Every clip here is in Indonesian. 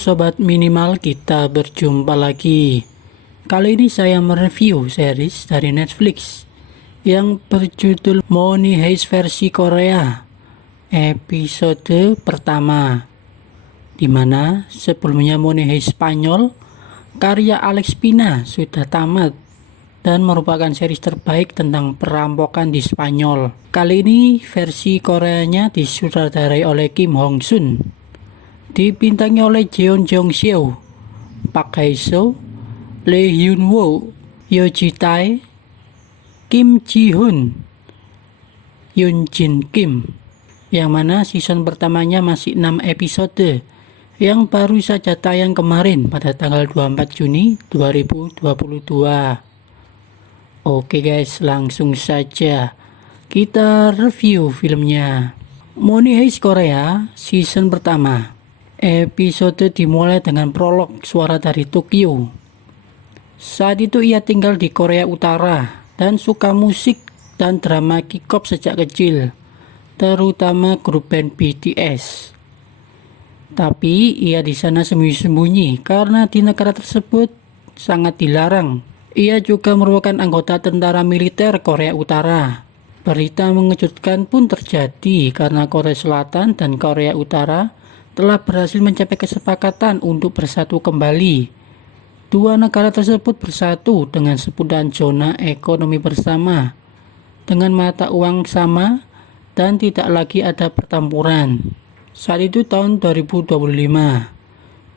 Sobat Minimal, kita berjumpa lagi. Kali ini saya mereview series dari Netflix yang berjudul Money Heist versi Korea episode pertama, dimana sebelumnya Money Heist Spanyol karya Alex Pina sudah tamat dan merupakan series terbaik tentang perampokan di Spanyol. Kali ini versi Koreanya disutradarai oleh Kim Hong Sun, dibintangi oleh Jeon Jong Seo, Park Hae Soo, Lee Hyun Woo, Yoo Ji Tae, Kim Ji Hoon, Yoon Jin Kim, yang mana season pertamanya masih 6 episode yang baru saja tayang kemarin pada tanggal 24 Juni 2022. Oke guys, langsung saja kita review filmnya. Money Heist Korea season pertama. Episode dimulai dengan prolog suara dari Tokyo. Saat itu ia tinggal di Korea Utara dan suka musik dan drama K-pop sejak kecil, terutama grup band BTS. Tapi ia di sana sembunyi-sembunyi karena di negara tersebut sangat dilarang. Ia juga merupakan anggota tentara militer Korea Utara. Berita mengejutkan pun terjadi karena Korea Selatan dan Korea Utara telah berhasil mencapai kesepakatan untuk bersatu kembali. Dua negara tersebut bersatu dengan sebutan zona ekonomi bersama, dengan mata uang sama dan tidak lagi ada pertempuran. Saat itu tahun 2025.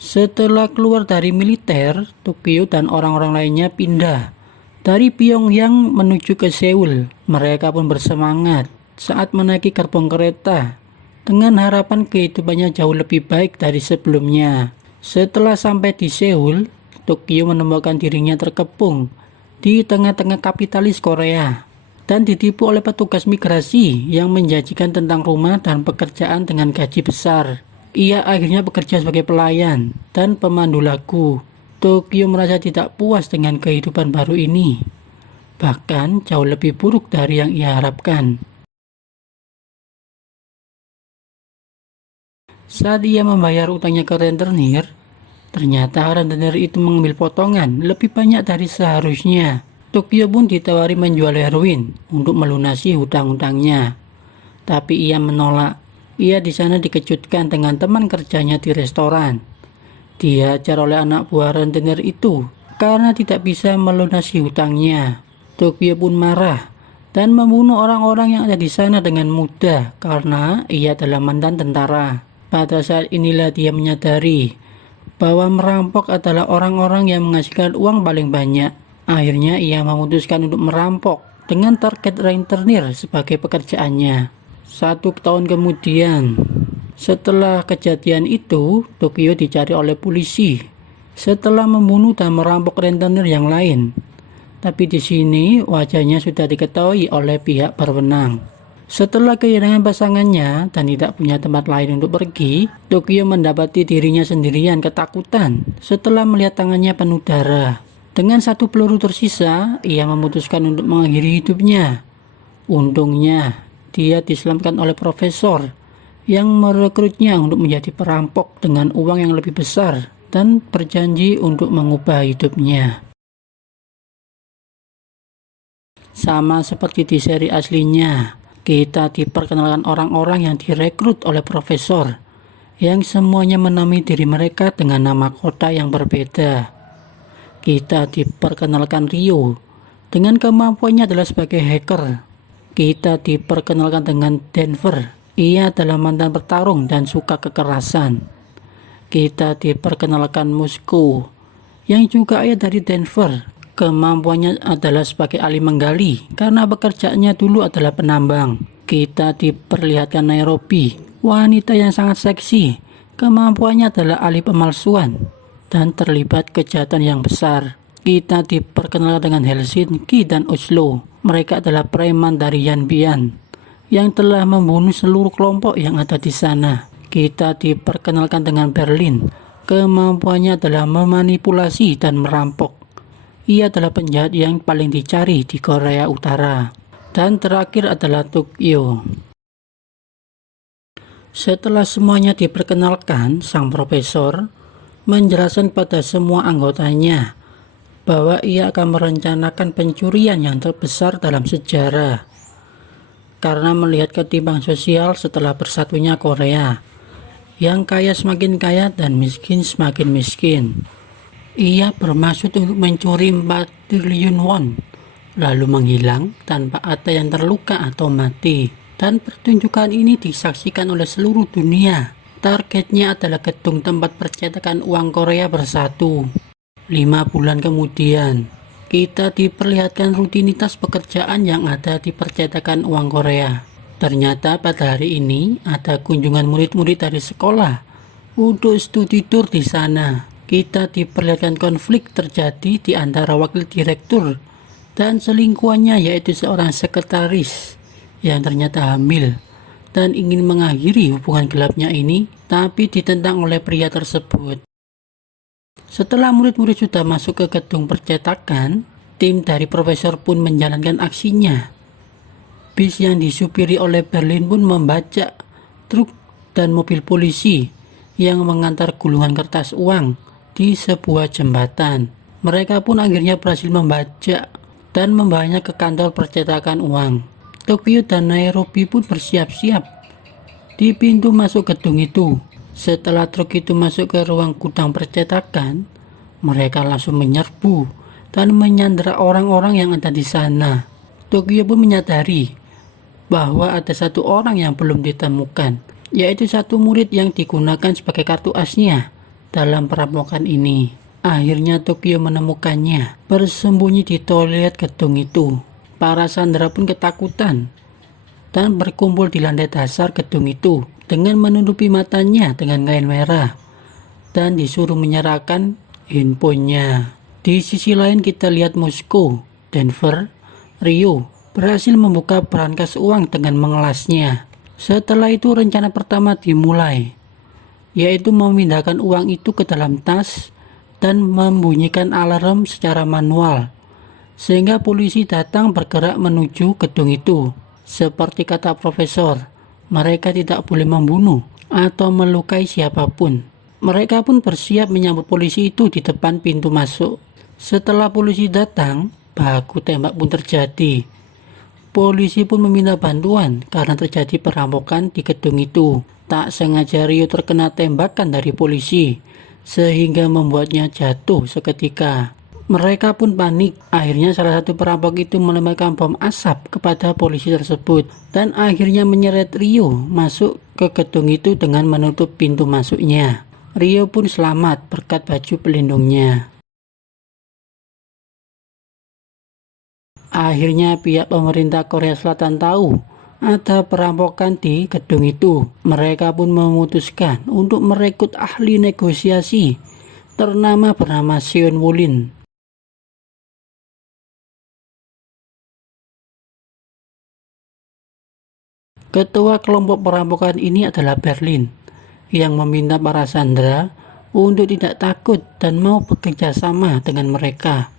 Setelah keluar dari militer, Tokyo dan orang-orang lainnya pindah dari Pyongyang menuju ke Seoul. Mereka pun bersemangat saat menaiki gerbong kereta dengan harapan kehidupannya jauh lebih baik dari sebelumnya. Setelah sampai di Seoul, Tokyo menemukan dirinya terkepung di tengah-tengah kapitalis Korea dan ditipu oleh petugas migrasi yang menjanjikan tentang rumah dan pekerjaan dengan gaji besar. Ia akhirnya bekerja sebagai pelayan dan pemandu lagu. Tokyo merasa tidak puas dengan kehidupan baru ini, bahkan jauh lebih buruk dari yang ia harapkan. Saat ia membayar utangnya ke rentenir, ternyata rentenir itu mengambil potongan lebih banyak dari seharusnya. Tokyo pun ditawari menjual heroin untuk melunasi hutang-hutangnya, tapi ia menolak. Ia di sana dikejutkan dengan teman kerjanya di restoran. Dihajar oleh anak buah rentenir itu karena tidak bisa melunasi hutangnya. Tokyo pun marah dan membunuh orang-orang yang ada di sana dengan mudah karena ia adalah mantan tentara. Pada saat inilah dia menyadari bahwa merampok adalah orang-orang yang menghasilkan uang paling banyak. Akhirnya ia memutuskan untuk merampok dengan target rentenir sebagai pekerjaannya. 1 tahun kemudian, setelah kejadian itu, Tokyo dicari oleh polisi setelah membunuh dan merampok rentenir yang lain. Tapi di sini wajahnya sudah diketahui oleh pihak berwenang. Setelah kehilangan pasangannya dan tidak punya tempat lain untuk pergi, Tokyo mendapati dirinya sendirian ketakutan setelah melihat tangannya penuh darah. Dengan 1 peluru tersisa, ia memutuskan untuk mengakhiri hidupnya. Untungnya, dia diselamatkan oleh profesor yang merekrutnya untuk menjadi perampok dengan uang yang lebih besar dan berjanji untuk mengubah hidupnya. Sama seperti di seri aslinya, kita diperkenalkan orang-orang yang direkrut oleh profesor yang semuanya menamai diri mereka dengan nama kota yang berbeda. Kita diperkenalkan Rio dengan kemampuannya adalah sebagai hacker. Kita diperkenalkan dengan Denver. Ia adalah mantan petarung dan suka kekerasan. Kita diperkenalkan Moskow yang juga ayah dari Denver. Kemampuannya adalah sebagai ahli menggali karena pekerjaannya dulu adalah penambang. Kita diperlihatkan Nairobi, wanita yang sangat seksi. Kemampuannya adalah ahli pemalsuan dan terlibat kejahatan yang besar. Kita diperkenalkan dengan Helsinki dan Oslo. Mereka adalah preman dari Yanbian yang telah membunuh seluruh kelompok yang ada di sana. Kita diperkenalkan dengan Berlin. Kemampuannya adalah memanipulasi dan merampok. Ia adalah penjahat yang paling dicari di Korea Utara. Dan terakhir adalah Tokyo. Setelah semuanya diperkenalkan, sang profesor menjelaskan pada semua anggotanya bahwa ia akan merencanakan pencurian yang terbesar dalam sejarah. Karena melihat ketimpangan sosial setelah bersatunya Korea, yang kaya semakin kaya dan miskin semakin miskin, ia bermaksud untuk mencuri 4 triliun won, lalu menghilang tanpa ada yang terluka atau mati. Dan pertunjukan ini disaksikan oleh seluruh dunia. Targetnya adalah gedung tempat percetakan uang Korea bersatu. 5 bulan kemudian, kita diperlihatkan rutinitas pekerjaan yang ada di percetakan uang Korea. Ternyata pada hari ini ada kunjungan murid-murid dari sekolah untuk studi tour di sana. Kita diperlihatkan konflik terjadi di antara wakil direktur dan selingkuhannya, yaitu seorang sekretaris yang ternyata hamil dan ingin mengakhiri hubungan gelapnya ini, tapi ditentang oleh pria tersebut. Setelah murid-murid sudah masuk ke gedung percetakan, tim dari profesor pun menjalankan aksinya. Bis yang disupiri oleh Berlin pun membajak truk dan mobil polisi yang mengantar gulungan kertas uang di sebuah jembatan. Mereka pun akhirnya berhasil membajak dan membawanya ke kantor percetakan uang. Tokyo dan Nairobi pun bersiap-siap di pintu masuk gedung itu. Setelah truk itu masuk ke ruang gudang percetakan, mereka langsung menyerbu dan menyandera orang-orang yang ada di sana. Tokyo pun menyadari bahwa ada satu orang yang belum ditemukan, yaitu satu murid yang digunakan sebagai kartu asnya dalam perampokan ini. Akhirnya Tokyo menemukannya bersembunyi di toilet gedung itu. Para sandera pun ketakutan dan berkumpul di lantai dasar gedung itu dengan menutupi matanya dengan kain merah dan disuruh menyerahkan handphonenya. Di sisi lain kita lihat Moskow, Denver, Rio berhasil membuka brankas uang dengan mengelasnya. Setelah itu rencana pertama dimulai, yaitu memindahkan uang itu ke dalam tas dan membunyikan alarm secara manual, sehingga polisi datang bergerak menuju gedung itu. Seperti kata profesor, mereka tidak boleh membunuh atau melukai siapapun. Mereka pun bersiap menyambut polisi itu di depan pintu masuk. Setelah polisi datang, baku tembak pun terjadi. Polisi pun meminta bantuan karena terjadi perampokan di gedung itu. Tak sengaja Rio terkena tembakan dari polisi, sehingga membuatnya jatuh seketika. Mereka pun panik. Akhirnya salah satu perampok itu melemparkan bom asap kepada polisi tersebut dan akhirnya menyeret Rio masuk ke gedung itu dengan menutup pintu masuknya. Rio pun selamat berkat baju pelindungnya. Akhirnya pihak pemerintah Korea Selatan tahu ada perampokan di gedung itu. Mereka pun memutuskan untuk merekrut ahli negosiasi bernama Seon Woo-lin. Ketua kelompok perampokan ini adalah Berlin, yang meminta para sandera untuk tidak takut dan mau bekerja sama dengan mereka,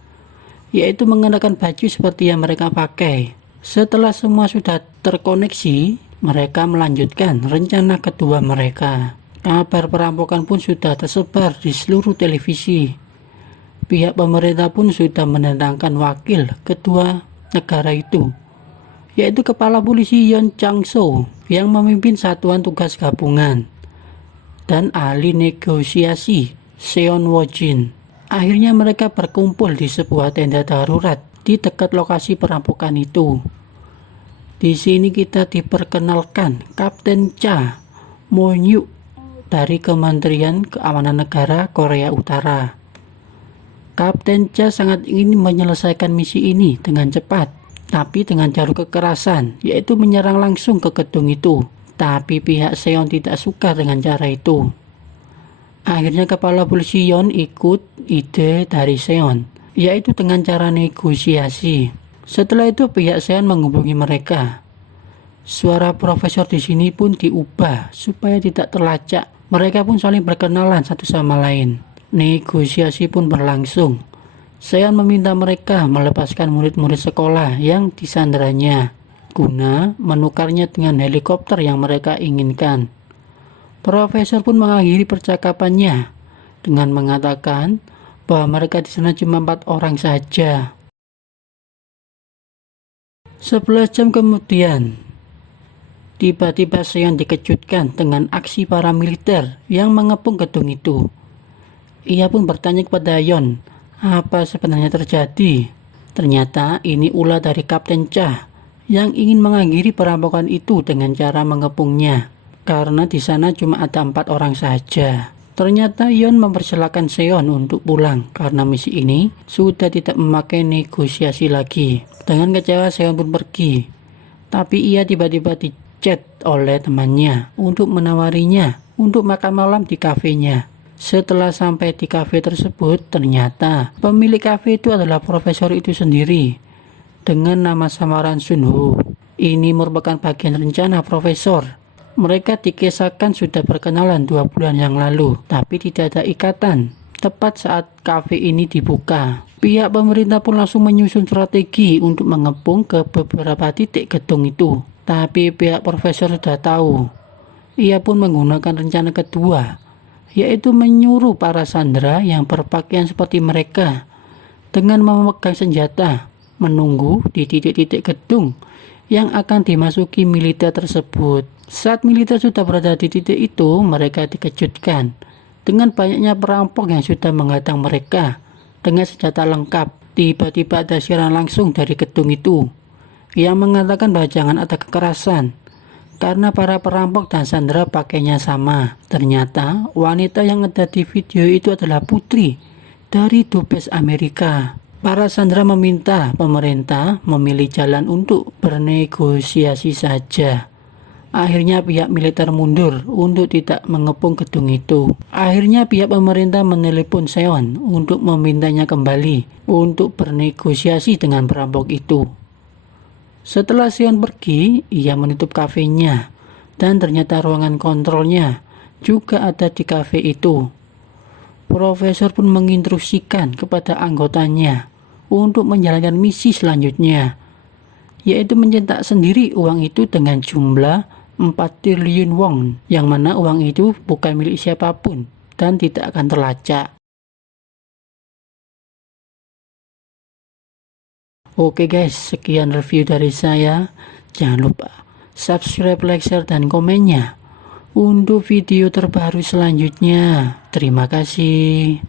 yaitu mengenakan baju seperti yang mereka pakai. Setelah semua sudah terkoneksi, mereka melanjutkan rencana kedua mereka. Kabar perampokan pun sudah tersebar di seluruh televisi. Pihak pemerintah pun sudah mendatangkan wakil kedua negara itu, yaitu Kepala Polisi Yeon Chang-so yang memimpin Satuan Tugas Gabungan, dan ahli negosiasi Seon Woo-jin. Akhirnya mereka berkumpul di sebuah tenda darurat di dekat lokasi perampokan itu. Di sini kita diperkenalkan Kapten Cha Mo-hyuk dari Kementerian Keamanan Negara Korea Utara. Kapten Cha sangat ingin menyelesaikan misi ini dengan cepat, tapi dengan jalur kekerasan, yaitu menyerang langsung ke gedung itu. Tapi pihak Seon tidak suka dengan cara itu. Akhirnya Kepala Polisi Yeon ikut ide dari Seon, yaitu dengan cara negosiasi. Setelah itu pihak Seon menghubungi mereka. Suara profesor di sini pun diubah supaya tidak terlacak. Mereka pun saling berkenalan satu sama lain. Negosiasi pun berlangsung. Seon meminta mereka melepaskan murid-murid sekolah yang disandaranya guna menukarnya dengan helikopter yang mereka inginkan. Profesor pun mengakhiri percakapannya dengan mengatakan bahwa mereka di sana cuma 4 orang saja. 11 jam kemudian, tiba-tiba Seon dikejutkan dengan aksi para militer yang mengepung gedung itu. Ia pun bertanya kepada Yeon, apa sebenarnya terjadi? Ternyata ini ulah dari Kapten Cha yang ingin mengakhiri perampokan itu dengan cara mengepungnya, karena di sana cuma ada 4 orang saja. Ternyata Yeon mempersilahkan Seon untuk pulang karena misi ini sudah tidak memakai negosiasi lagi. Dengan kecewa Seon pun pergi, tapi ia tiba-tiba dichat oleh temannya untuk menawarinya untuk makan malam di kafenya. Setelah sampai di kafe tersebut, ternyata pemilik kafe itu adalah profesor itu sendiri dengan nama samaran Sunho. Ini merupakan bagian rencana profesor. Mereka dikisahkan sudah berkenalan 2 bulan yang lalu, tapi tidak ada ikatan. Tepat saat kafe ini dibuka, pihak pemerintah pun langsung menyusun strategi untuk mengepung ke beberapa titik gedung itu. Tapi pihak profesor sudah tahu. Ia pun menggunakan rencana kedua, yaitu menyuruh para sandera yang berpakaian seperti mereka dengan memegang senjata menunggu di titik-titik gedung yang akan dimasuki militer tersebut. Saat militer sudah berada di titik itu, mereka dikejutkan dengan banyaknya perampok yang sudah menghadang mereka dengan senjata lengkap. Tiba-tiba ada siaran langsung dari gedung itu yang mengatakan bahwa jangan ada kekerasan karena para perampok dan sandera pakainya sama. Ternyata wanita yang ada di video itu adalah putri dari Dubes Amerika. Para sandera meminta pemerintah memilih jalan untuk bernegosiasi saja. Akhirnya pihak militer mundur untuk tidak mengepung gedung itu. Akhirnya pihak pemerintah menelepon Seon untuk memintanya kembali untuk bernegosiasi dengan perampok itu. Setelah Seon pergi, ia menutup kafenya dan ternyata ruangan kontrolnya juga ada di kafe itu. Profesor pun menginstruksikan kepada anggotanya untuk menjalankan misi selanjutnya, yaitu mencetak sendiri uang itu dengan jumlah 4 triliun won, yang mana uang itu bukan milik siapapun dan tidak akan terlacak. Oke guys, sekian review dari saya. Jangan lupa subscribe, like, share, dan komennya untuk video terbaru selanjutnya. Terima kasih.